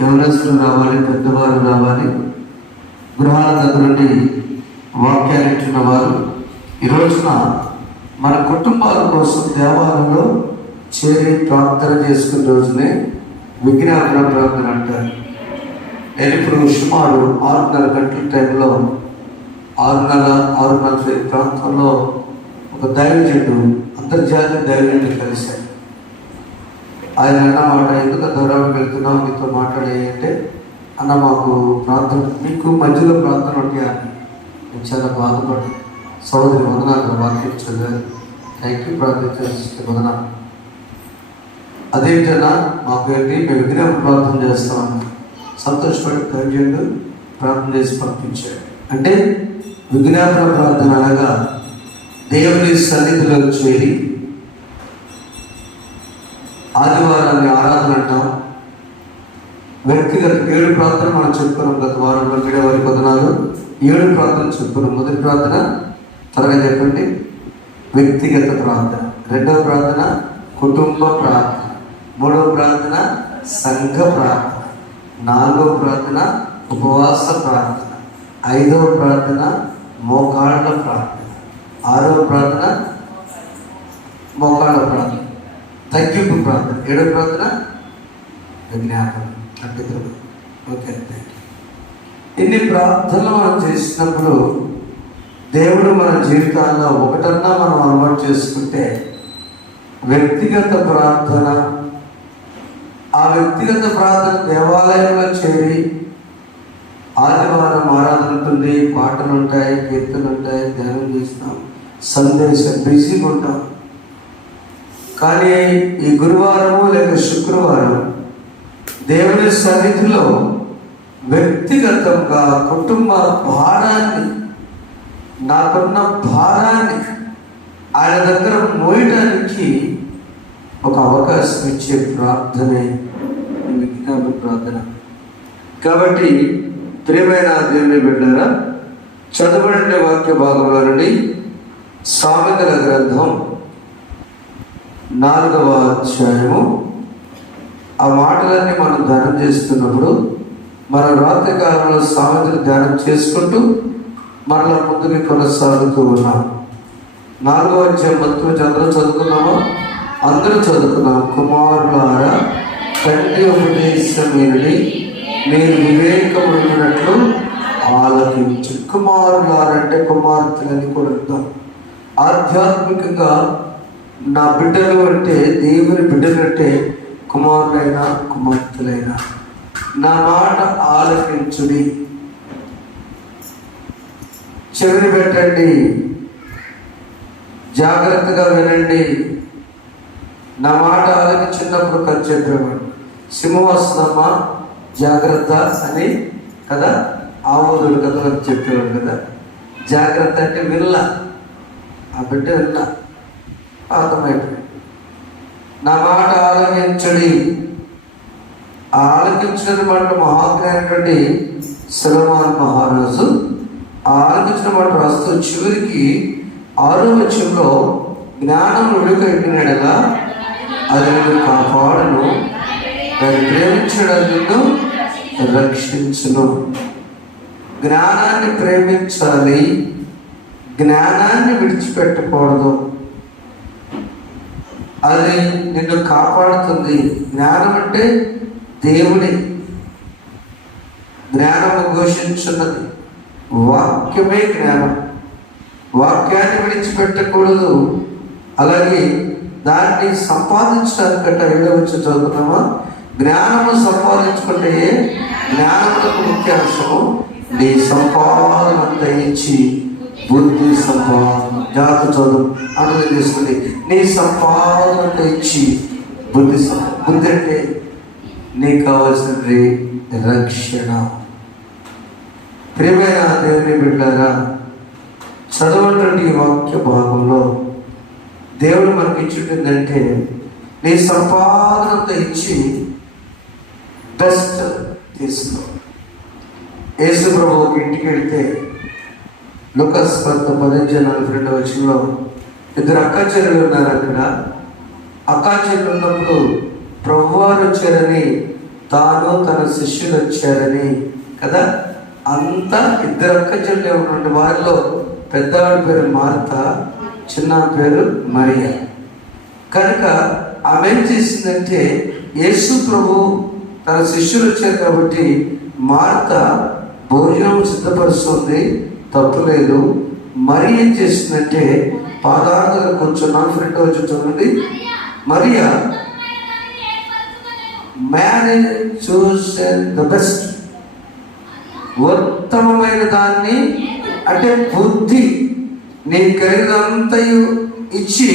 యవనస్తులు రావాలి, పెద్దవారు రావాలి, గృహాల దగ్గర నుండి వాక్యాలు ఇచ్చిన వారు ఈ రోజున మన కుటుంబాల కోసం దేవాలయంలో చేరి ప్రార్థన చేసుకునే రోజునే విజ్ఞాపన ప్రార్థన అంటారు. నేను ఇప్పుడు సుమారు 6:30 గంటల టైంలో 6:30 ప్రాంతంలో ఒక దైవజనుడు, అంతర్జాతీయ దైవజనుడు కలిశాడు. ఆయన అన్నమాట, ఎందుకు దూరం వెళ్తున్నావు, మీతో మాట్లాడే అన్న మాకు ప్రార్థన, మీకు మధ్యలో ప్రార్థన ఉంటాయా అని. నేను చాలా బాధపడి సోదరి వందనాలు వాక్యం చదివాను. థ్యాంక్ యూ, ప్రార్థించే వందనాలు. అదేంటన్నా మాకు ఏంటి, మేము విగ్రహం ప్రార్థన చేస్తామని సంతోషపడి దైవజనుడు ప్రార్థన చేసి పంపించాడు. అంటే విజ్ఞాపన ప్రార్థన అనగా దేవుని సన్నిధిలో చేరి ఆదివారాన్ని ఆరాధన అంటాం. వ్యక్తిగత 7 ప్రార్థనలు మనం చెప్పుకున్నాం. గత వారంలో వారి పదనాలు 7 ప్రార్థనలు చెప్పుకున్నాం. మొదటి ప్రార్థన త్వరగా చెప్పండి, వ్యక్తిగత ప్రార్థన. రెండవ ప్రార్థన కుటుంబ ప్రార్థన. మూడవ ప్రార్థన సంఘ ప్రార్థన. నాలుగవ ప్రార్థన ఉపవాస ప్రార్థన. ఐదవ ప్రార్థన మోకాళ్ళ ప్రార్థన. ఆరవ ప్రార్థన మోకాళ్ళ ప్రార్థన. తగ్గింపు ప్రార్థన. 7వ ప్రార్థన విజ్ఞాపన. Okay, thank you. ఇన్ని ప్రార్థనలు మనం చేసినప్పుడు దేవుడు మన జీవితాల్లో ఒకటన్నా మనం అలవాటు చేసుకుంటే వ్యక్తిగత ప్రార్థన. ఆ వ్యక్తిగత ప్రార్థన దేవాలయంలో చేరి ఆదివారం ఆరాధన ఉంటుంది, పాటలు ఉంటాయి, కీర్తనలు ఉంటాయి, ధ్యానం చేస్తాం, సందేశం బిజీగా ఉంటాం. కానీ ఈ గురువారము లేక శుక్రవారం దేవుని సన్నిధిలో వ్యక్తిగతంగా కుటుంబ భారాన్ని, నాకున్న భారాన్ని ఆయన దగ్గర మోయడానికి ఒక అవకాశం ఇచ్చే ప్రార్థనే విజ్ఞాపన ప్రార్థన. కాబట్టి ప్రియమైన దేవుని బిడ్డలారా, చదవబడిన వాక్య భాగంలో నుండి సామెతల గ్రంథం 4వ అధ్యాయము. ఆ మాటలన్నీ మనం ధ్యానం చేస్తున్నప్పుడు మన రాత్రి కాలంలో సామెతలు ధ్యానం చేసుకుంటూ మరలా ముందుకు కొనసాగుతూ ఉన్నాం. 4వ అధ్యాయం మొత్తం అందరూ చదువుకున్నామా? అందరూ చదువుకున్నాం. కుమారులారా, తండ్రి ఉపదేశమేనని మీరు వివేకమున్నట్లు ఆలోచించు. కుమారులారంటే కుమార్తెలని కూడా అర్థం. ఆధ్యాత్మికంగా నా బిడ్డలు అంటే, దేవుని బిడ్డలు అంటే కుమారులైనా కుమార్తెలైనా నా మాట ఆలకించుడి. చెవిని పెట్టండి, జాగ్రత్తగా వినండి. నా మాట ఆలకించినప్పుడు ఖర్చు చెప్పేవాడు. సింహం వస్తుందమ్మా జాగ్రత్త అని కదా ఆమోదుడు కథలకు చెప్పేవాడు కదా. జాగ్రత్త అంటే విల్ల, ఆ బిడ్డ విల్ల అర్థమైపోయింది. నా మాట ఆలకించడి. ఆ ఆలకించిన మాట మహాజ్ఞానటువంటి సొలొమోను మహారాజు ఆ ఆలకించిన మాట రాస్తూ చివరికి 6వ వచనంలో జ్ఞానం ఉడికెట్టినగా అది నిన్ను కాపాడును, దాన్ని ప్రేమించడం నిన్ను రక్షించును. జ్ఞానాన్ని ప్రేమించాలి, జ్ఞానాన్ని విడిచిపెట్టకూడదు. అది నిన్ను కాపాడుతుంది. జ్ఞానం అంటే దేవుని జ్ఞానము ఘోషించున్నది. వాక్యమే జ్ఞానం. వాక్యాన్ని విడిచిపెట్టకూడదు. అలాగే దాన్ని సంపాదించడానికంటే 7వ వచనం చదువుతున్నామా? జ్ఞానము సంపాదించుకుంటే జ్ఞానములకు ముఖ్య అంశము నీ సంపాదనంతా ఇచ్చి బుద్ధి సంపాదన. జాగ్రత్త చదువు అన్నది తీసుకుని నీ సంపాదనంతా ఇచ్చి బుద్ధి బుద్ధి అంటే నీకు కావాల్సినది రక్షణ. ప్రియమైన దేవుని బిడ్డలారా, చదవటువంటి వాక్య భాగంలో దేవుడు మనకి ఇచ్చిందంటే నీ సంపాదనంతా ఇచ్చి బెస్ట్ తీసుకో. యేసు ప్రభువుకి ఇంటికి వెళ్తే లూకాసు 10:42 వచనంలో 2 అక్కాచెల్లెలు ఉన్నారు. అక్కడ అక్కాచెల్లెలు ఉన్నప్పుడు ప్రభువారు వచ్చారని తాను తన శిష్యులు వచ్చారని కదా. అంతా ఇద్దరు అక్కచెల్లెలు ఉన్నటువంటి వారిలో పెద్దవాడి పేరు మార్త, చిన్న పేరు మరియా. కనుక ఆమె ఏం చేసిందంటే, యేసు ప్రభు తన శిష్యులు వచ్చారు కాబట్టి మార్త భోజనం సిద్ధపరుస్తుంది, తప్పులేదు. మరి ఏం చేసిందంటే పాదాల కూర్చున్నాను. ఫ్రెండ్ వచ్చి చూడండి. Mariya marriage chosen the best, ఉత్తమమైన దాన్ని, అంటే బుద్ధి, నీ కలిగినంతయు ఇచ్చి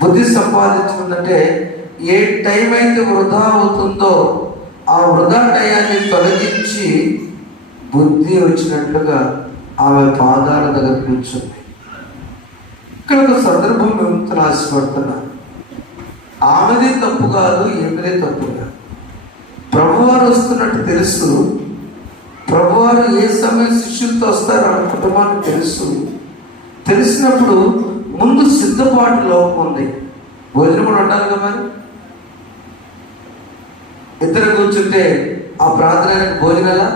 బుద్ధి సంపాదించుకుందంటే ఏ టైం అయితే వృధా అవుతుందో ఆ వృధా టయాన్ని తొలగించి బుద్ధి వచ్చినట్లుగా ఆమె పాదాల దగ్గర కూర్చుంది. ఇక్కడ ఒక సందర్భం మేము ఆశపడుతున్నా. ఆమెదే తప్పు కాదు, ఏమిదే తప్పు కాదు. ప్రభువారు వస్తున్నట్టు తెలుసు. ప్రభువారు ఏ సమయం శిష్యులతో వస్తారో ఆ కుటుంబానికి తెలుసు. తెలిసినప్పుడు ముందు సిద్ధపాటు లోపం ఉంది. భోజనం కూడా ఉండాలి కదా. మరి ఇద్దరు కూర్చుంటే ఆ ప్రార్థనకు భోజనాలా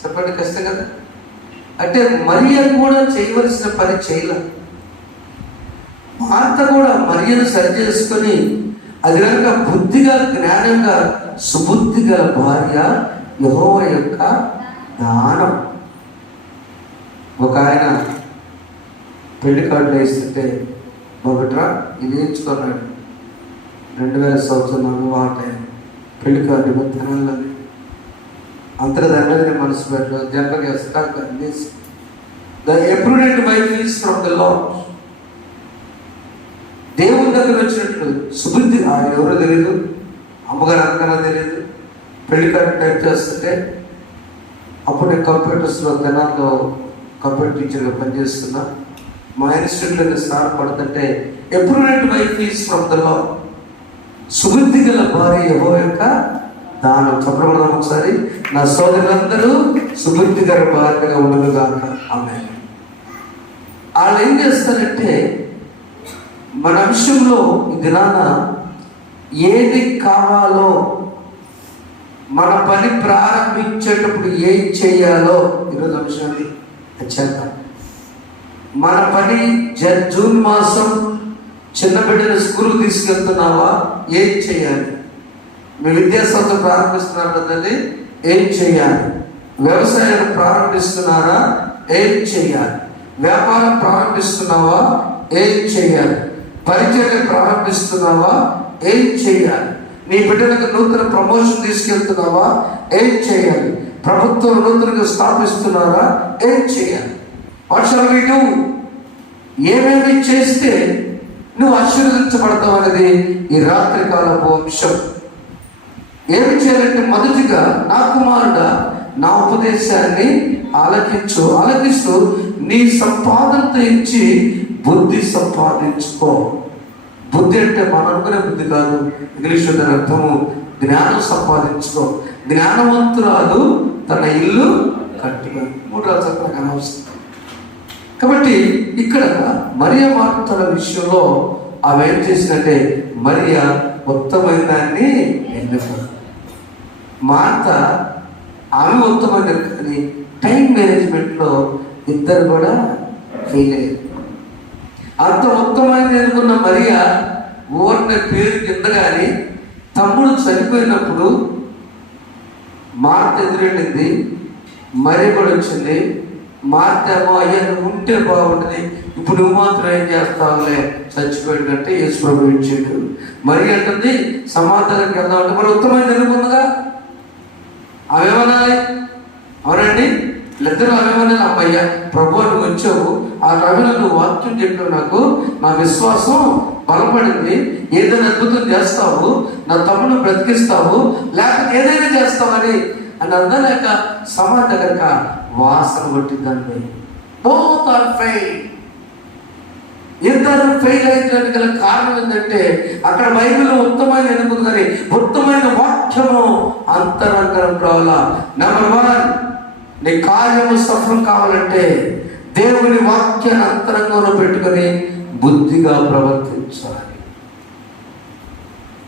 చెప్పండి, కష్టం కదా. అంటే మరియ కూడా చేయవలసిన పని చేయలే. మార్త కూడా మరియను సరి చేసుకొని, అది కనుక బుద్ధిగా, జ్ఞానంగా, సుబుద్ధి గల భార్య, యెహోవా యొక్క దానం. ఒక ఆయన పెళ్లి కార్డులు వేస్తుంటే ఒకట్రా ఇది ఎంచుకున్నాడు. 2000 సంవత్సరం ఆ టైం పెళ్లి కార్డు తినాలని అంతర్దాన్ని మనసు పెట్టలేదు. జనరల్గా వేస్తారు. The a prudent wife is from the Lord. దేవుని దగ్గర వచ్చినట్లు సుబుద్ధి. ఎవరో తెలియదు, అమ్మగారు అక్కన తెలియదు. పెళ్లి కార్డు టైప్ చేస్తుంటే అప్పుడు నేను కంప్యూటర్స్లో తెనాల్లో కంప్యూటర్ టీచర్గా పనిచేస్తున్నా. మా ఇన్స్టిట్యూట్లో సార్ పడుతుంటే a prudent wife is from the Lord. సుబుద్ధి గల భార్య యెహోవా యొక్క దానం. చెప్పడం ఒకసారి, నా సోదరులందరూ సుబుద్ధి గల భార్యగా ఉండదు కాక. ఆమేన్. వాళ్ళు ఏం చేస్తారంటే మన విషయంలో ఈ దినాన ఏది కావాలో, మన పని ప్రారంభించేటప్పుడు ఏం చేయాలో ఈరోజు అంశాన్ని చేద్దాం. మన పని జూన్ మాసం చిన్న బిడ్డను స్కూల్కి తీసుకెళ్తున్నావా, ఏం చేయాలి? మీ విద్యా సంస్థ ప్రారంభిస్తున్నారు కదండి, ఏం చేయాలి? వ్యవసాయం ప్రారంభిస్తున్నారా, ఏం చేయాలి? వ్యాపారం ప్రారంభిస్తున్నావా, ఏం చేయాలి? పరిచర్య ప్రారంభిస్తున్నావా, ఏం చేయాలి? నీ బిడ్డలకు నూతన ప్రమోషన్ తీసుకెళ్తున్నావా, ఏం చేయాలి? ప్రభుత్వం నూతనంగా స్థాపిస్తున్నారా, ఏం చేయాలి? What shall we do? ఏమేమి చేస్తే నువ్వు ఆశీర్వదించబడతావు అనేది ఈ రాత్రి కాలపు అంశం. ఏమి చేయాలంటే మొదటిగా, నా కుమారుడా నా ఉపదేశాన్ని ఆలకిస్తూ నీ సంపాదనతో ఇచ్చి బుద్ధి సంపాదించుకో. బుద్ధి అంటే మనం అనుకునే బుద్ధి కాదు. ఇంగ్లీష్ దాని అర్థము జ్ఞానం సంపాదించుకో. జ్ఞానవంతురాలు తన ఇల్లు కట్టుగా. 3 రాజులకు అనవసరం. కాబట్టి ఇక్కడ మరియ మార్తల విషయంలో ఆమె ఏం చేసిందంటే, మరియ ఉత్తమైన దాన్ని ఎన్నుకుంది. మార్త ఆమె ఉత్తమైన, కానీ టైం మేనేజ్మెంట్లో ఇద్దరు కూడా ఫెయిల్ అయ్యారు. అంత ఉత్తమమైన ఎన్నుకున్న మరియ ఊరిన పేరు కింద కానీ తమ్ముడు చనిపోయినప్పుడు మార్త ఎదురెళ్ళింది. మరియ కూడా వచ్చింది. మార్త ఏమో, అయ్యా నువ్వు ఉంటే బాగుంటుంది, ఇప్పుడు నువ్వు మాత్రం ఏం చేస్తావులే, చచ్చిపోయాడు కంటే యేసు ప్రభు ఇచ్చాడు. మరి అంటుంది సమాధానానికి వెళ్దామంటే మరి ఉత్తమమైన ఎన్నుకుందిగా, అవేమనాలి? అవునండి, వీళ్ళిద్దరూ అవేమనాలి. అమ్మయ్యా ప్రభు నువ్వు వచ్చావు, ఆ టైంలో నువ్వు వాక్యం చెప్పావు, నాకు నా విశ్వాసం బలపడింది, ఏదైనా అద్భుతం చేస్తావు, నా తమ్ముడు బ్రతికిస్తావు, లేకపోతే ఏదైనా చేస్తావని అని అందలేక సమాధి దగ్గర వాసన కొట్టిందండి. Both are fail. ఇద్దరు ఫెయిల్ అయ్యడానికి గల కారణం ఏంటంటే, అక్కడ బైబిల్లో ఉత్తమైన ఎన్నుకుంది కానీ ఉత్తమైన వాక్యము అంతరంగం రావాలా. నెంబర్ 1, నీ కార్యము సఫలం కావాలంటే దేవుని వాక్యాన్ని అంతరంగంలో పెట్టుకొని బుద్ధిగా ప్రవర్తించాలి.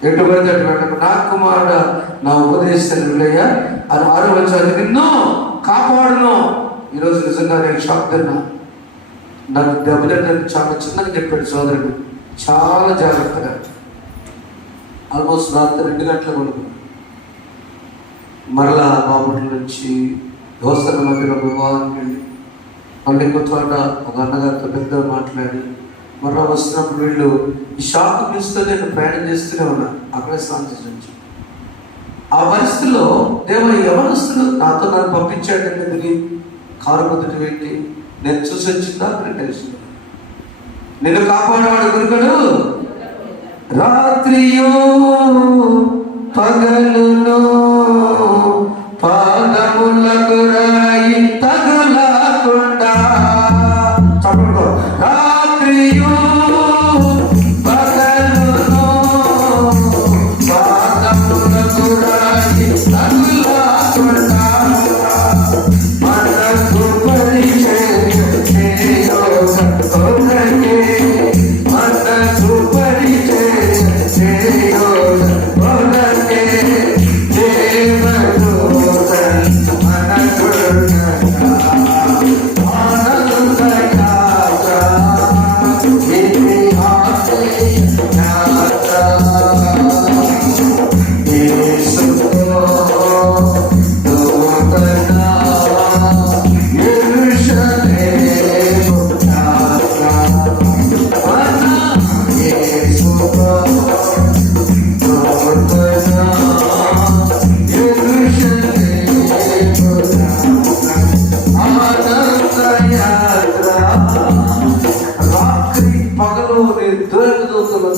ఎటువంటి అటు వెళ్ళకు, నా కుమారుడు నా ఉపదేశాన్ని వినయ్యా అని 6వ వచనం, నిన్ను కాపాడును. ఈరోజు నిజంగా నేను షాక్ తిన్నా. నాకు దెబ్బతింటే చాలా చిన్నగా చెప్పాడు సోదరుడు, చాలా జాగ్రత్తగా. ఆల్మోస్ట్ రాత్రి 2 గంటల వరకు మరలా బాబుల నుంచి దోస్తల మధ్యలో వివాహానికి వెళ్ళి మళ్ళీ ఇంకో చోట ఒక అన్నగారితో పెద్దగా మాట్లాడి మరలా వస్తున్నప్పుడు వీళ్ళు ఈ షాక్ న్యూస్తో నేను ప్రయాణం చేస్తూనే ఉన్నా. అక్కడే స్నానం చేసి ఆ పరిస్థితుల్లో దేవుడు ఎవరొస్తులు నాతో నన్ను పంపించాడు ఎందుకు కారు పొద్దుట పెట్టి నేను చూసి వచ్చిందా అని తెలిసింది. నేను కాపాడేవాడు దొరకడు, రాత్రియో పగలును పాదములకు రాయి తగులకుండా. చదువుకో, రాత్రియో పగలును పాదములకు రాయి తగులకుండా మనకు పరిచయం మనకు పరిచయం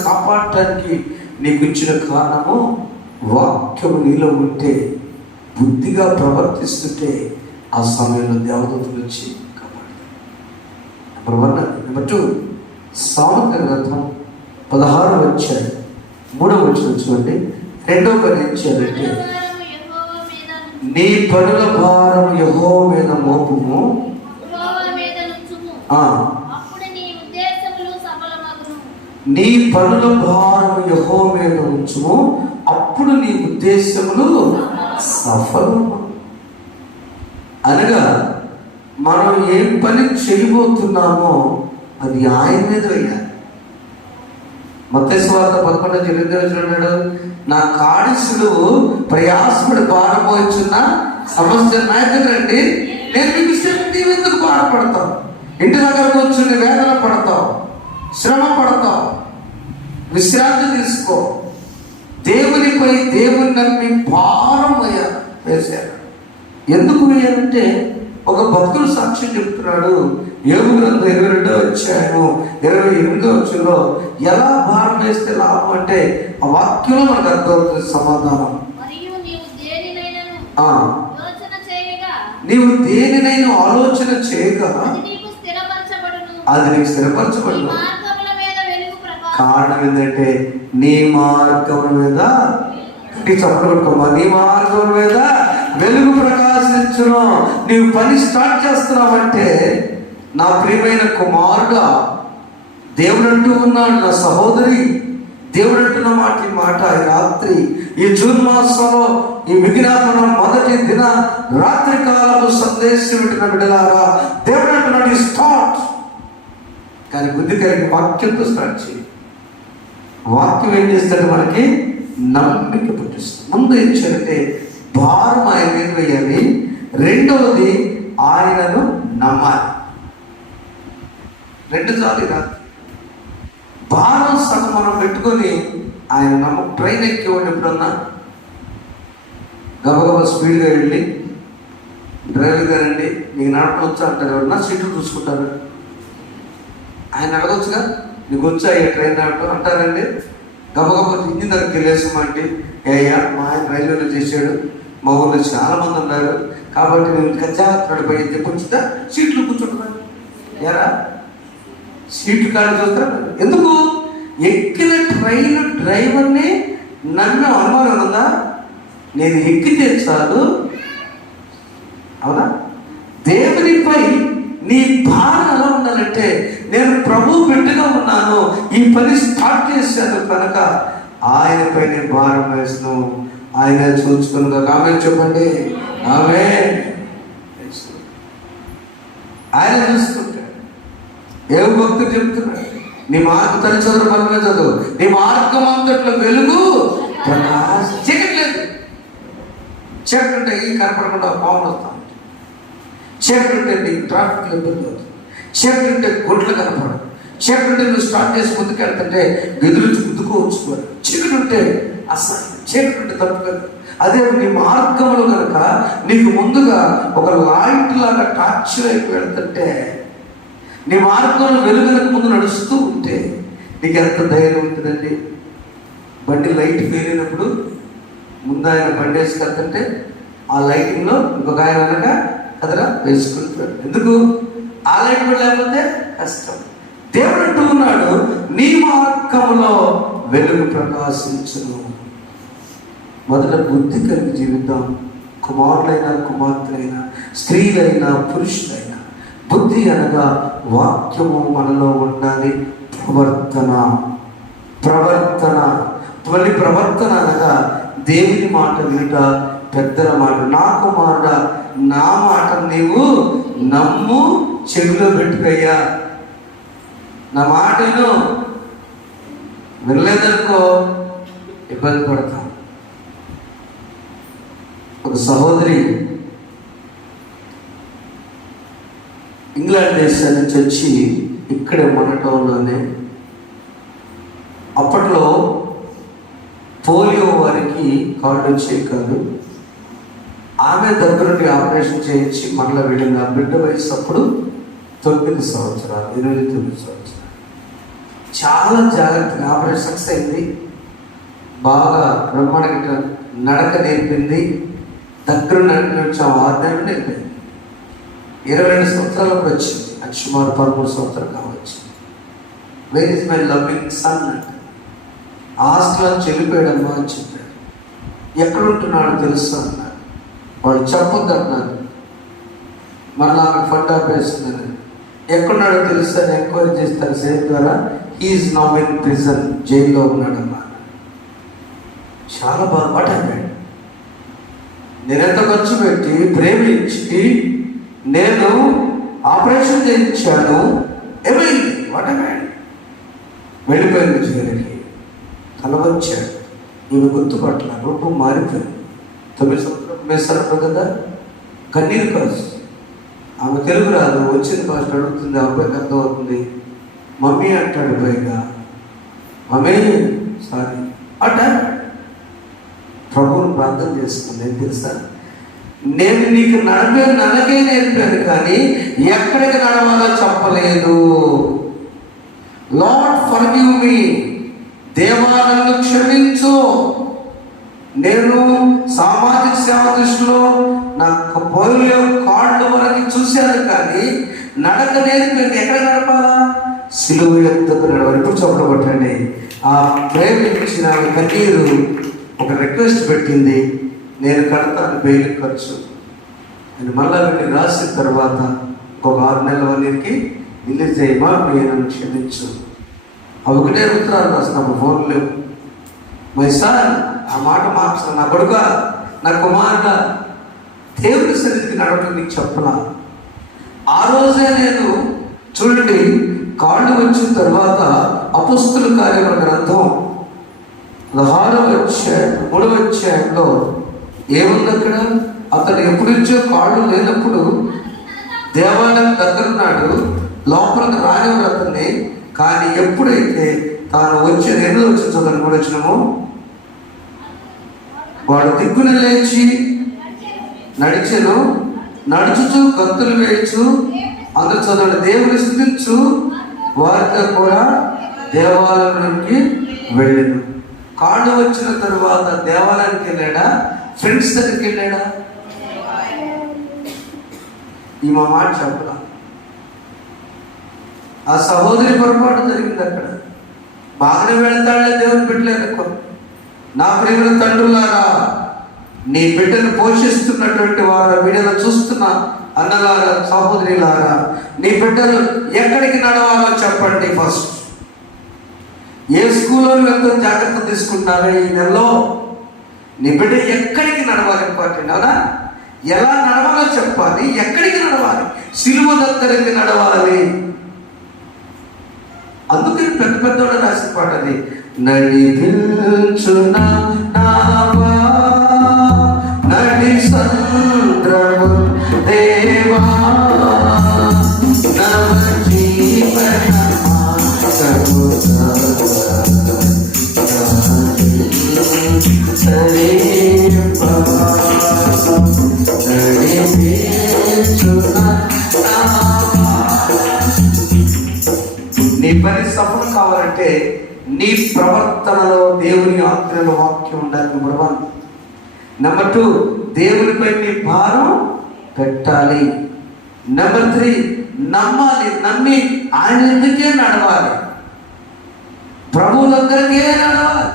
కాపాడటానికి నీకు ఇచ్చిన కారణము వాక్యము నీలో ఉంటే, బుద్ధిగా ప్రవర్తిస్తుంటే ఆ సమయంలో దేవదూతలు వచ్చి కాపాడతారు. నెంబర్ 2 సామెతల గ్రంథం 16వ అధ్యాయం 3వ వచనం చూడండి. 2వ పని ఏం చేయాలంటే, నీ పనుల భారం యెహోవా మీద మోపుము, నీ పనుల భారం యెహోవా మీద ఉంచుము, అప్పుడు నీ ఉద్దేశములు సఫలము. అనగా మనం ఏం పని చేయబోతున్నామో అది ఆయన మీద వేయాలి. మత్తయి సువార్త 11:8 చూడండి, నా కాడిసులు ప్రయాసపడి భారమోచున్న సమస్య నాయకుడండి, నేను మీకు శక్తి ఎందుకు బాధపడతావు, ఇంటి దగ్గరకు వచ్చి వేదన పడతావు, శ్రమ పడతావు, విశ్రాంతి తీసుకో. దేవునిపై దేవుని నమ్మి భారం వేశారు. ఎందుకు వేయాలంటే ఒక భక్తుడు సాక్ష్యం చెప్తున్నాడు. యోబు గ్రంథం 22వ అధ్యాయం 28వ వచనంలో ఎలా భారం వేస్తే లాభం అంటే ఆ వాక్యంలో మనకు అర్థమవుతుంది సమాధానం. నీవు దేనినైనా ఆలోచన చేయగా అది నీకు స్థిరపరచబడును. కారణం ఏంటంటే నీ మార్గం మీద చెప్పబడుకోమా, నీ మార్గం మీద వెలుగు ప్రకాశించును. నీవు పని స్టార్ట్ చేస్తున్నావంటే నా ప్రియమైన కుమారుడా, దేవుడు అంటూ ఉన్నాడు, నా సహోదరి, దేవుడు అంటున్న మాట ఈ రాత్రి ఈ జూన్ మాసంలో ఈ విజ్ఞాపన మొదటి దిన రాత్రి కాలము సందేశం వింటున్న బిడ్డలారా, దేవుడు అంటున్నాడు ఈ స్టార్ట్. కానీ బుద్ధి కలిగి వాక్యంతో స్టార్ట్ చేయి. వాక్యం ఏం చేస్తాడు, మనకి నమ్మిక పుట్టిస్తుంది. ముందు ఏం చేయాలంటే భారం ఆయన మీద వేయాలి. రెండవది ఆయనను నమ్మాలి. 2 సార్లు కాదు, భారం సగం మనం పెట్టుకొని ఆయన ట్రైన్ ఎక్కి ఎప్పుడన్నా గబగబా స్పీడ్గా వెళ్ళి డ్రైవర్ గారండి మీకు నడపవచ్చు అంటారు. ఎవరన్నా సీట్లు చూసుకుంటారు. ఆయన అడగొచ్చుగా, నీకు వచ్చా ఈ ట్రైన్ నడపడం అంటారండి. గబగబా ఇంజిన్ దగ్గరికి వెళ్ళేసామంటే, ఏయ్యా మా ఆయన రైల్వేలో చేశాడు, మా ఊళ్ళో చాలా మంది ఉన్నారు కాబట్టి మేము ఇంకా జాగ్రత్త పోయి చెప్పొచ్చుదా సీట్లు కూర్చుంటున్నాను. ఎరా సీట్లు కాళ్ళు చూస్తారా? ఎందుకు? ఎక్కిన ట్రైన్ డ్రైవర్ని నన్ను అనుమానం ఉందా? నేను ఎక్కితే చాలు. అవునా? దేవునిపై నీ భారం ఎలా ఉండాలంటే, నేను ప్రభు బిడ్డగా ఉన్నాను, ఈ పని స్టార్ట్ చేశాను కనుక ఆయనపై నేను భారం వేసును, ఆయన చూసుకుని. ఆమె చెప్పండి, ఆమె ఆయన చూసుకుంటాడు. ఏ భక్తుడు చెప్తున్నాడు, నీ మార్గం తల్లి చదువు మనమే చదువు, నీ మార్గం అంతట్లో వెలుగు చీకటి లేదు. చీకటి ఉంటే ఈ కనపడకుండా పాములు వస్తా ఉంటాయి, చీకటి ఉంటే నీకు ట్రాఫిక్ ఇబ్బంది అవుతుంది, చీకటి ఉంటే గుడ్లు కనపడదు, చీకటి ఉంటే నువ్వు స్టార్ట్ చేసి ముందుకు వెళ్తుంటే గదులు గుద్దుకోవచ్చు. చీకటి ఉంటే అసలు చీకటి ఉంటే తప్పు కదా. అదే నీ మార్గంలో కనుక నీకు ముందుగా ఒక లైట్ లాగా టార్చ్ వైపు వెళ్తుంటే, నీ మార్గంలో వెలుగులకు ముందు నడుస్తూ ఉంటే నీకు ఎంత ధైర్యం ఉంటుందండి. బండి లైట్ ఫెయిల్ అయినప్పుడు ముందు ఆయన బండి వేసుకెళ్తుంటే ఆ లైటింగ్లో ఇంకొక ఆయన వెనక కదరా వేసుకుంటాడు. ఎందుకు? ఆ లైట్ కూడా లేకపోతే కష్టం. దేవుడు అంటూ ఉన్నాడు, నీ మార్గంలో వెలుగు ప్రకాశించును. మొదట బుద్ధి కలిగి జీవితం. కుమారులైనా కుమార్తెలైనా స్త్రీలైనా పురుషులైనా బుద్ధి అనగా వాక్యము మనలో ఉండాలి. ప్రవర్తన మళ్ళీ ప్రవర్తన అనగా దేవుని మాట వినుట, పెద్దల మాట. నా కుమారుడ, నా మాట నీవు నమ్ము, చెవిలో పెట్టుకయ్యా. నా మాటను వినలేదనుకో ఇబ్బంది పడతాం. ఒక సహోదరి ఇంగ్లాండ్ దేశం నుంచి వచ్చి ఇక్కడే మన టౌన్లోనే, అప్పట్లో పోలియో వారికి కాళ్ళు వచ్చేవి కాదు. ఆమె దగ్గరుండి ఆపరేషన్ చేయించి మళ్ళీ వెళ్ళిన బిడ్డ వయసు అప్పుడు 9 సంవత్సరాలు, 29 సంవత్సరాలు. చాలా జాగ్రత్తగా ఆపరేషన్ సక్సెస్ అయింది. బాగా బ్రహ్మాండంగా నడక నేర్పింది. దగ్గర నడిపి వచ్చాము. 6 నెలలు నేర్పింది. 22 సంవత్సరాలకు వచ్చింది. అది సుమారు 13 సంవత్సరాలు కావచ్చు. Where is my loving son అంటే హాస్టల్లో చెల్లిపోయాడమ్మా అని చెప్పాడు. ఎక్కడుంటున్నాడు తెలుసు అన్నారు. వాళ్ళు చెప్పొద్దు అన్నారు. మళ్ళీ ఆమె ఫండ్ ఆపేస్తుందని. ఎక్కడున్నాడో తెలుసు అని ఎంక్వైరీ చేస్తారు సేమ్ ద్వారా. హీఈస్ నౌ ఇన్ ప్రిజన్, జైల్లో ఉన్నాడమ్మా. చాలా బాగా పట్టాడు. నేనెంత ఖర్చు పెట్టి ప్రేమించి నేను ఆపరేషన్ చేయించాను, ఏమైంది? వాటమైంది? వెళ్ళిపోయింది జైలుకి. తల వచ్చాడు. ఈమె గుర్తుపట్ల రూపం మారిపోయింది. 9 సంవత్సరాలు మేసారు కదా, కన్నీరు కాదు. ఆమె తెలుగు రాదు, వచ్చింది భాష అడుగుతుంది. అబ్బాయికి అర్థం అవుతుంది. మమ్మీ అంటాడు పైగా. మమ్మీ సారీ అట. ప్రభువుని ప్రార్థన చేసుకుంది. ఏం తెలుసా, నేను నీకు నడకే నేర్పాను కానీ ఎక్కడికి నడవాలో చెప్పలేదు. లార్డ్ ఫర్గివ్ మీ, దేవా నన్ను క్షమించు. నేను సామాజిక సేవ దృష్టిలో నాకు పోలియో కార్డు వరకు చూశాను కానీ నడక నేర్పింది. ఎక్కడ నడపాలా? సిలువ ఎత్తుకు నడవాలి. ఇప్పుడు చెప్పబట్టండి. ఆ ప్రేమించిన కన్నీరు ఒక రిక్వెస్ట్ పెట్టింది, నేను కడతాను బెయిల్ ఖర్చు. నేను మళ్ళా వీటిని రాసిన తర్వాత ఒక 6 నెలల వరకు రిలీజ్ చేయమా, నేను క్షమించు. అవి ఒకటే ఉత్తరాలు రాసిన ఫోన్ లేవు. మై సార్, ఆ మాట మార్చు. నా కొడుక, నా కుమారుడ, దేవుని సన్నిధికి నడవటం నీకు చెప్పలా. ఆ రోజే నేను చూడండి, కాళ్ళు వచ్చిన తర్వాత అపొస్తలుల కార్యముల గ్రంథం 16వ అధ్యాయం 3వ అధ్యాయంలో ఏముంది అక్కడ? అతను ఎప్పటి నుంచో కాళ్ళు లేనప్పుడు దేవాలయం దగ్గరున్నాడు, లోపలికి రానివాడు అతన్ని. కానీ ఎప్పుడైతే తాను వచ్చి 2వ వచ్చిన చదువుని కూడా వచ్చినామో, వాడు దిగ్గున లేచి నడిచెను, నడుచుచు గంతులు వేయచ్చు. అందరూ చదవండి. దేవుని స్తుతించు, వారితో కూడా దేవాలయానికి వెళ్ళాను. కాళ్ళు వచ్చిన తరువాత దేవాలయానికి వెళ్ళాడా, ఫ్రెండ్స్ దగ్గరికి వెళ్ళాడా? ఈ మా మాట చెప్పలా. ఆ సహోదరి పొరపాటు జరిగింది అక్కడ. బాగానే వెళ్తాడే దేవుని బిడ్డలేనుకో. నా ప్రియమైన తండ్రులారా, నీ బిడ్డను పోషిస్తున్నటువంటి వారు వీడియోలో చూస్తున్న అన్నలారా, సహోదరిలారా, నీ బిడ్డలు ఎక్కడికి నడవాలో చెప్పండి. ఫస్ట్ ఏ స్కూల్లో ఎంతో జాగ్రత్త తీసుకుంటున్నారో ఈ నెలలో నీ బిడ్డ ఎక్కడికి నడవాలి ఇంపార్టెంట్, అవునా? ఎలా నడవాలో చెప్పాలి, ఎక్కడికి నడవాలి, సిలువ దగ్గరికి నడవాలి. అందుకని పెద్ద పెద్దోడు రాసిన పాట అది, నడిపించున నావా నడి సంద్రము దేవా నవ జీవన నీ పని సఫలం కావాలంటే నీ ప్రవర్తనలో దేవుని ఆజ్ఞల వాక్యం ఉండాలి. నెంబర్ 1. నెంబర్ 2, దేవునిపై నీ భారం పెట్టాలి. నెంబర్ 3, నమ్మాలి. నమ్మి ఆయన ఎందుకే నడవాలి, ప్రభు దగ్గరికే నడవాలి.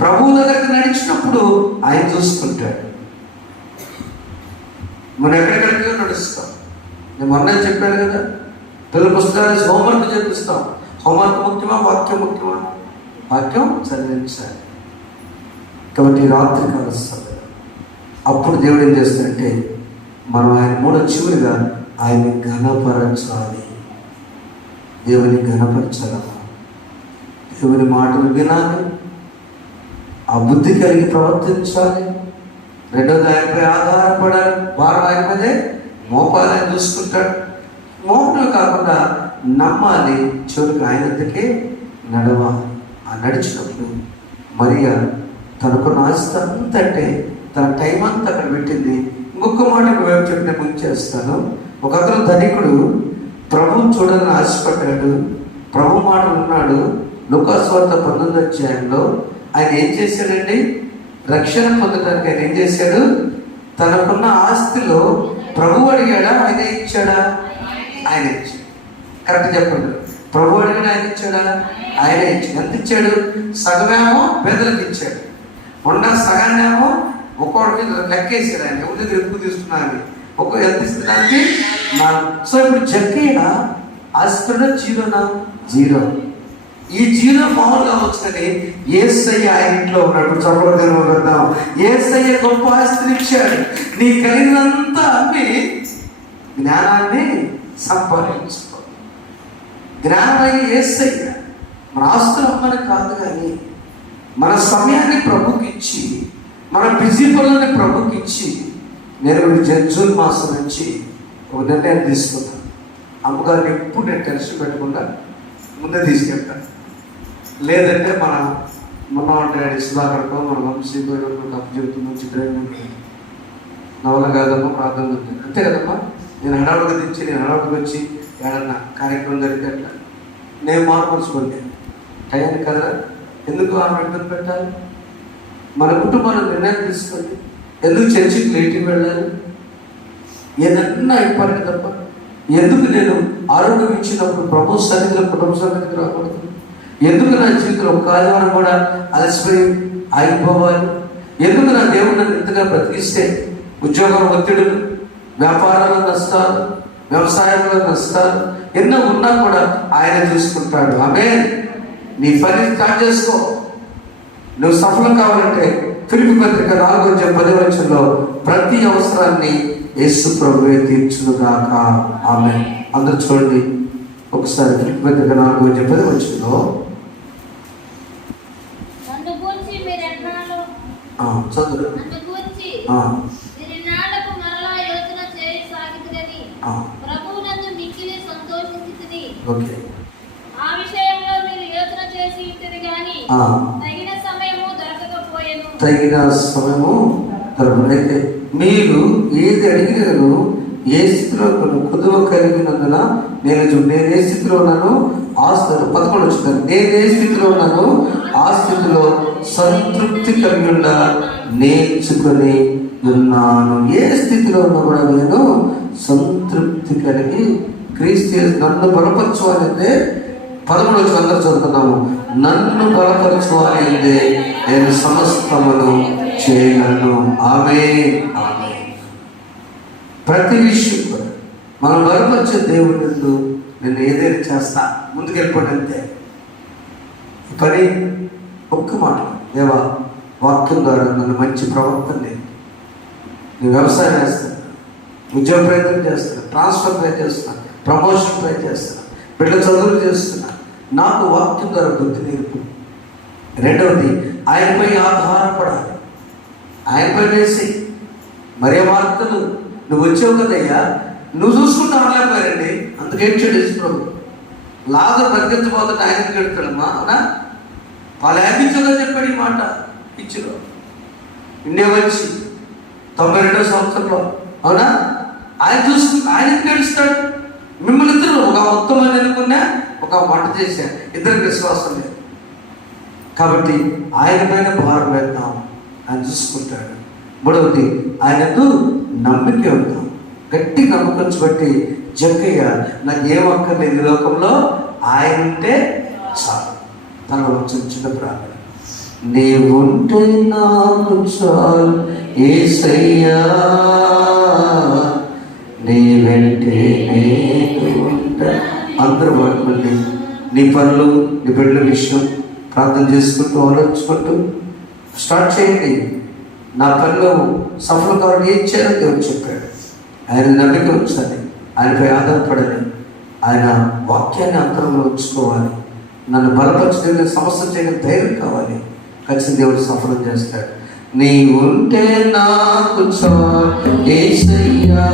ప్రభు దగ్గరికి నడిచినప్పుడు ఆయన చూసుకుంటాడు. మనం ఎక్కడెక్కడికో నడుస్తాం. నేను మొన్న చెప్పాను కదా, పిల్లల పుస్తకాలు హోంవర్క్ చేపిస్తాం. హోంవర్క్ ముఖ్యమా, వాక్యం ముఖ్యమా? వాక్యం చదివించాలి. కాబట్టి రాత్రి కలుస్తాం. అప్పుడు దేవుడు ఏం చేస్తాడంటే మనం ఆయన మూడో చివరిగా ఆయన్ని ఘనపరచాలి. దేవుని ఘనపరచాలమ్మా. దేవుని మాటలు వినాలి, ఆ బుద్ధి కలిగి ప్రవర్తించాలి. రెండోది ఆయనపై ఆధారపడాలి. భారం ఆయన మీదే మోపాలి, ఆయన చూసుకుంటాడు. మోపడం కాకుండా నమ్మాలి, చివరికి ఆయన దగ్గరే నడవాలి. ఆ నడిచినప్పుడు మరియా తనకున్న ఆస్తి అంతా అంటే తన టైం అంతా అక్కడ పెట్టింది. ఇంకొక మాట వైపు చెప్పిన ముందు చేస్తాను. ఒక అతను ధనికుడు ప్రభువు చూడాలని ఆశపడ్డాడు. ప్రభు మాట ఉన్నాడు. లూకాసు వార్త 19వ అధ్యాయంలో ఆయన ఏం చేశాడండి? రక్షణ పొందడానికి ఆయన ఏం చేశాడు? తనకున్న ఆస్తిలో ప్రభు అడిగాడా, ఆయన ఇచ్చాడా? ఆయన ఇచ్చాడు. కరెక్ట్ చెప్పండి. ప్రభు అడిగిన ఆయన ఇచ్చాడా? ఆయన ఇచ్చాడు. ఎంత ఇచ్చాడు? సగమేమో పేదలకు ఇచ్చాడు, ఉన్న సగాన్నేమో ఒక్కొక్కటి లెక్కేసాడు. ఆయన ఎవరి దగ్గర ఎక్కువ తీసుకున్నాను, ఒక్కో ఎంత ఇస్తున్నానికి. సో ఇప్పుడు జక్కయ్య ఆస్తిలో జీరోనా? జీరో. ఈ జీరో మామూలుగా వచ్చని యేసయ్య ఆయన ఇంట్లో ఉన్నట్టు చెప్పడం పెడదాం. యేసయ్య గొప్ప ఆస్తిని ఇచ్చాడు. నీ కలిగినంతా అమ్మి జ్ఞానాన్ని సంపాదించుకో. జ్ఞానమైన యేసయ్య. మన ఆస్తులు అమ్మని కాదు, కానీ మన సమయాన్ని ప్రభుకి ఇచ్చి, మన బిజీ పనులని ప్రభుకి ఇచ్చి, నేను జూన్ మాసం నుంచి ఒక నిర్ణయం తీసుకున్నాను. అమ్మగారిని ఎప్పుడు నేను టెన్షన్ పెట్టకుండా ముందే తీసుకెళ్తాను. లేదంటే మొన్న ఉంటాడు సుధాకర్తో మన వంశీ అప్పు చెబుతున్న చిత్రం నవల కాదమ్మా, ప్రార్థన ఉంటుంది అంతే కదమ్మా. నేను హడావుడికి తెచ్చి నేను హడావుడికి వచ్చి ఏడన్నా కార్యక్రమం జరిగితే అట్లా నేను మార్పుకోండి టైం కదా. ఎందుకు ఆమె ఇబ్బంది పెట్టాలి? మన కుటుంబంలో నిర్ణయం తీసుకోండి. ఎందుకు చర్చికి లేట్కి వెళ్ళాలి? ఏదన్నా ఇంపార్టెంట్ తప్ప. ఎందుకు నేను ఆరోగ్యం ఇచ్చినప్పుడు ప్రభు సన్నిధిలో కుటుంబ సన్నిధికి రాకూడదు? ఎందుకు నా జీవితంలో ఒక ఆదివారం కూడా అలసిపోయి ఆగిపోవాలి? ఎందుకు నా దేవుడు నన్ను ఇంతగా బ్రతికిస్తే ఉద్యోగం ఒత్తిడులు, వ్యాపారాల నష్టాలు, వ్యవసాయంలో నష్టాలు ఎన్నో ఉన్నా కూడా ఆయన చూసుకుంటాడు. ఆమేన్. నీ పని స్టార్ట్ చేసుకో. నువ్వు సఫలం కావాలంటే ఫిలిప్పీ పత్రిక 4:10 ప్రతి అవసరాన్ని యేసు ప్రభువే తీర్చునుగాక. ఆమేన్. అందరూ చూడండి ఒకసారి ఫిలిప్పీ పత్రిక 4:10 చదువు. ఓకే. తగిన సమయము అయితే మీరు ఏది అడిగినను ఏ స్థితిలో కుదువ కలిగినందున నేను ఏ స్థితిలో ఉన్నాను ఆ స్థితిలో 11 వచ్చింది. నేను ఏ స్థితిలో ఉన్నాను ఆ స్థితిలో సంతృప్తి కలిగి ఉండ నేర్చుకొని ఉన్నాను. ఏ స్థితిలో ఉన్నా కూడా నేను సంతృప్తి కలిగి క్రీస్తు నన్ను బలపరచువాలంటే 11 వచ్చి అందరూ చదువుతున్నాము. నన్ను బలపరచువాలంటే నేను సమస్తమును చేయగలను. ఆమేన్. ప్రతి విషయం కూడా మనం బలపరిచే దేవుడు నేను ఏదైనా చేస్తా ముందుకు వెళ్ళిపోండి అంతే. కానీ ఒక్క మాట, దేవా వాక్యం ద్వారా నన్ను మంచి ప్రవర్తన లేదు, నేను వ్యవసాయం చేస్తాను, ఉద్యోగ ప్రయత్నం చేస్తున్నాను, ట్రాన్స్ఫర్ ట్రై చేస్తున్నాను, ప్రమోషన్ ట్రై చేస్తున్నాను, బిడ్డ చదువులు చేస్తున్నాను, నాకు వాక్యం ద్వారా బుద్ధి నేర్పు. రెండవది, ఆయనపై ఆధారపడాలి, ఆయనపై వేసి మరే వార్తలు నువ్వు వచ్చావు కదయ్యా, నువ్వు చూసుకుంటా అనలేకపోయారండి. అందుకేడ్చాడు యేసు ప్రభు. లాజరు బతికించబోతుంటే ఆయనకి గెడుతాడమ్మా, అవునా? వాళ్ళు ఏమించదని చెప్పాడు ఈ మాట పిచ్చిలో. ఇండియా వచ్చి 92వ సంవత్సరంలో, అవునా? ఆయన చూసుకుంటా ఆయనకి గెలుస్తాడు. మిమ్మల్ని ఇద్దరు ఒక ఉత్తమని అనుకున్నా, ఒక వంట చేశా, ఇద్దరికి విశ్వాసం లేదు. కాబట్టి ఆయన పైన భారం వేద్దాం, ఆయన చూసుకుంటాడు. మూడవది, ఆయనకు నమ్మిక ఉందాం. గట్టి నమ్మకం బట్టి జక్కయ్య నాకు ఏం అక్కర్లేదు ఈ లోకంలో, ఆయన ఉంటే చాలు. తన వచ్చిన చిన్న ప్రార్థన, నీవుంటే నాకు చాలు యేసయ్యా, నీ వెంటే నేను ఉంటా. అందరూ పడుకోండి, నీ పనులు నీ బిడ్డల విషయం ప్రార్థన చేసుకుంటూ ఆలోచించుకుంటూ స్టార్ట్ చేయండి. నా పనిలో సఫలం కావాలని ఏం చేయాలని దేవుడు చెప్పాడు. ఆయన నమ్మిక ఉంచాలి, ఆయనపై ఆధారపడాలి, ఆయన వాక్యాన్ని అంతరంలో ఉంచుకోవాలి. నన్ను బలపరచడానికి సమస్య చేయడం ధైర్యం కావాలి. ఖచ్చితంగా దేవుడు సఫలం చేస్తాడు. నీ ఉంటే నాకు చాలు యేసయ్యా,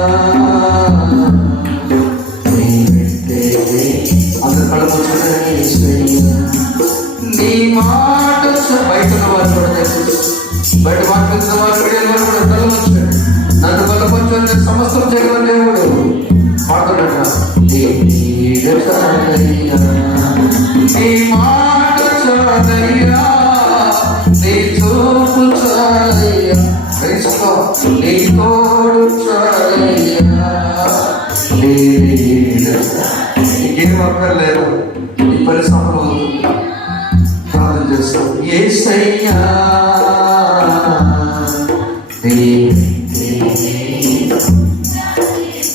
అందరు బలపరచడానికి యేసయ్యా, నీ మాట బయట వారు కూడా బయట మాట్లాడుతున్న వారు కూడా తలవంచాడు. నన్ను బలపరచడానికి సమస్తం చేయడం దేవుడు మాట్లాడట. నీ మాట చాలయ్యా, నీ చూపు చాలయ్యా, నీ తోడు చాలయ్యా, ఇంకేం అక్కర్లేదు. నీ పరిశ్రమలో ప్రార్థన చేస్తాం. యేసయ్యా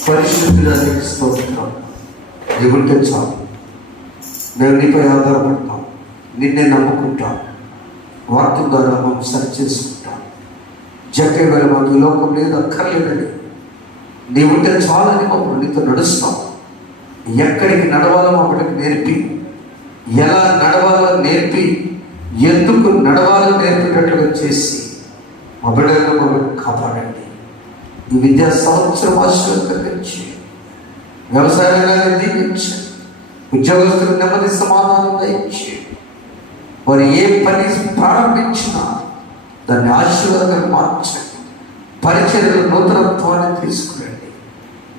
పరిశుద్ధానికి స్తోత్రం. దేవుడితో చాలు. మేము నీపై ఆధారపడతాం, నిన్నే నమ్ముకుంటాం, వాక్యం ద్వారా మనం సరి చేసుకుంటాం. జక్కయ్య గారు మాకు ఈ లోకం లేదు, అక్కర్లేదని, నీవుంటే చాలని మమ్మల్ని నీతో నడుస్తాం. ఎక్కడికి నడవాలో మమ్మల్ని నేర్పి, ఎలా నడవాలో నేర్పి, ఎందుకు నడవాలో నేర్పేటట్లుగా చేసి మా బిడ్డలను మమ్మల్ని కాపాడండి. ఈ విద్యా సంవత్సరం ఆశీర్వదించి, వ్యవసాయ రంగాన్ని దీవించి, ఉద్యోగస్తులకు నెమ్మది సమాధానం దయచి, వారు ఏ పని ప్రారంభించినా దాన్ని ఆశీర్వాదంగా మార్చండి. పరిచర్యలు నూతనత్వాన్ని తీసుకురండి.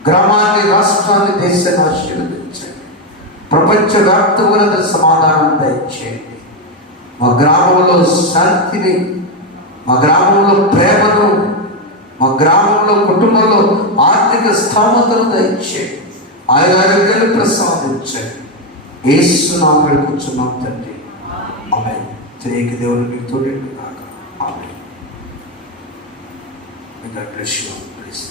గ్రామాన్ని, రాష్ట్రాన్ని, దేశాన్ని ఆశీర్వదించండి. ప్రపంచవ్యాప్తంగా సమాధానం దయచేయండి. మా గ్రామంలో శాంతిని, మా గ్రామంలో ప్రేమను, మా గ్రామంలో కుటుంబంలో ఆర్థిక స్థామతను దయచేయండి. ఆరోగ్యాన్ని ప్రసాదించండి. యేసు నామములో కూర్చున్నాం తండ్రి, ఆమేన్. తిరిగి దేవుడు మీకు తోడేండు కాక. ఆమేన్. God bless you. Please.